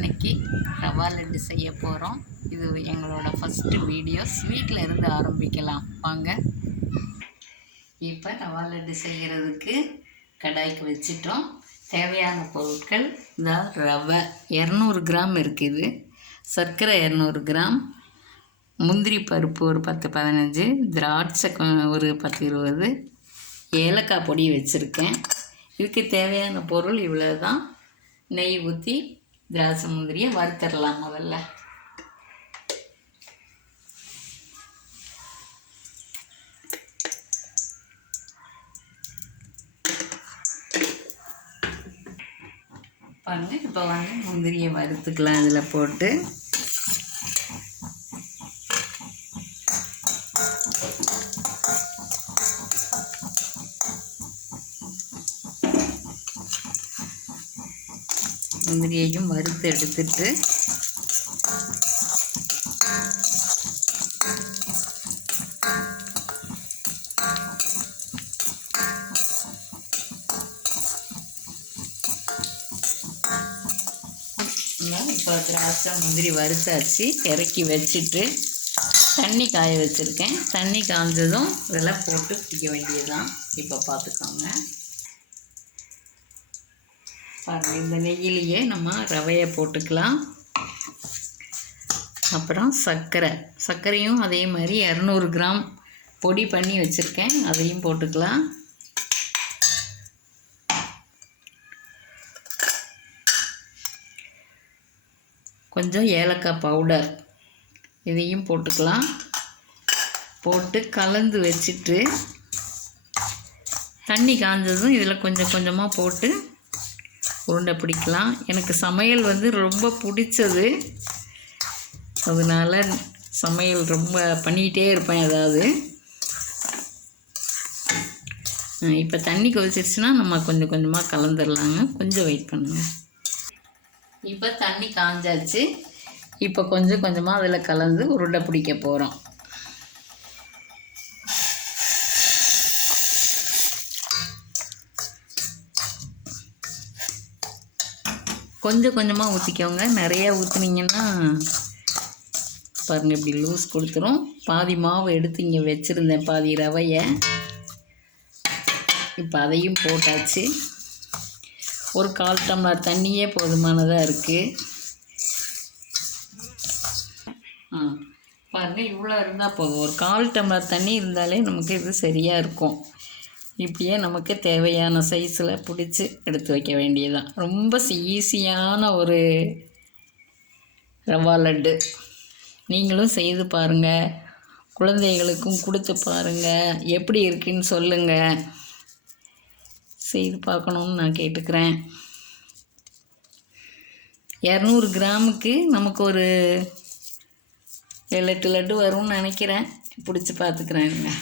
இன்றைக்கி ரவா லட்டு செய்ய போகிறோம். இது எங்களோட ஃபஸ்ட்டு வீடியோஸ். வீட்டில் இருந்து ஆரம்பிக்கலாம் வாங்க. இப்போ ரவா லட்டு செய்கிறதுக்கு கடாய்க்கு வச்சிட்டோம். தேவையான பொருட்கள் ரவை 200 கிராம் இருக்குது, சர்க்கரை 200 கிராம், முந்திரி பருப்பு ஒரு 10-15, திராட்சை ஒரு 10-20, ஏலக்காய் பொடி வச்சுருக்கேன். இதுக்கு தேவையான பொருள் இவ்வளோ தான். நெய் ஊற்றி திராட்சை முந்திரியை வறுத்தரலாம். முதல்ல பாருங்க. இப்போ முந்திரியை வறுத்துக்கலாம். இதில் போட்டு முந்திரியையும் வறுத்து எடுத்துட்டு இப்போ திராட்சை முந்திரி வறுத்தாச்சு. இறக்கி வச்சுட்டு தண்ணி காய வச்சுருக்கேன். தண்ணி காய்ஞ்சதும் இதெல்லாம் போட்டு பிடிக்க வேண்டியதுதான். இப்போ பார்த்துக்கோங்க. பாருங்கள், இந்த நெய்யிலேயே நம்ம ரவையை போட்டுக்கலாம். அப்புறம் சர்க்கரையும் அதே மாதிரி 200 கிராம் பொடி பண்ணி வச்சுருக்கேன், அதையும் போட்டுக்கலாம். கொஞ்சம் ஏலக்காய் பவுடர் இதையும் போட்டுக்கலாம். போட்டு கலந்து வச்சுட்டு தண்ணி காய்ஞ்சதும் இதில் கொஞ்சம் கொஞ்சமாக போட்டு உருண்டை பிடிக்கலாம். எனக்கு சமையல் ரொம்ப பிடிச்சது, அதனால் சமையல் ரொம்ப பண்ணிக்கிட்டே இருப்பேன் ஏதாவது. இப்போ தண்ணி கொதிச்சிருச்சுன்னா நம்ம கொஞ்சம் கொஞ்சமாக கலந்துடலாங்க. கொஞ்சம் வெயிட் பண்ணுங்கள். இப்போ தண்ணி காய்ஞ்சாச்சு. இப்போ கொஞ்சம் கொஞ்சமாக அதில் கலந்து உருண்டை பிடிக்க போகிறோம். கொஞ்சம் கொஞ்சமாக ஊற்றிக்கோங்க. நிறையா ஊற்றுனீங்கன்னா பாருங்கள் இப்படி லூஸ் கொடுத்துரும். பாதி மாவு எடுத்து இங்கே வச்சுருந்தேன், பாதி ரவையை. இப்போ அதையும் போட்டாச்சு. ஒரு 1/4 டம்ளர் தண்ணியே போதுமானதாக இருக்குது. பாருங்கள், இவ்வளோ இருந்தால் போதும். ஒரு 1/4 டம்ளர் தண்ணி இருந்தாலே நமக்கு இது சரியாக இருக்கும். இப்படியே நமக்கு தேவையான சைஸில் பிடிச்சி எடுத்து வைக்க வேண்டியதுதான். ரொம்ப ஈஸியான ஒரு ரவா லட்டு. நீங்களும் செய்து பாருங்கள், குழந்தைகளுக்கும் கொடுத்து பாருங்கள். எப்படி இருக்குன்னு சொல்லுங்கள். செய்து பார்க்கணுன்னு நான் கேட்டுக்கிறேன். 200 கிராமுக்கு நமக்கு ஒரு 7-8 லட்டு வரும்னு நினைக்கிறேன். பிடிச்சி பார்த்துக்கிறேங்க.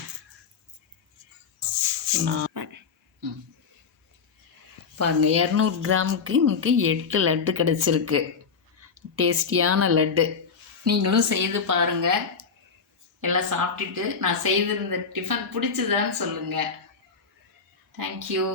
பாருங்கள், 200 கிராமுக்கு நமக்கு 8 லட்டு கிடச்சிருக்கு. டேஸ்டியான லட்டு. நீங்களும் செய்து பாருங்கள். எல்லாம் சாப்பிட்டுட்டு நான் செய்திருந்த டிஃபன் பிடிச்சதான்னு சொல்லுங்கள். தேங்க்யூ.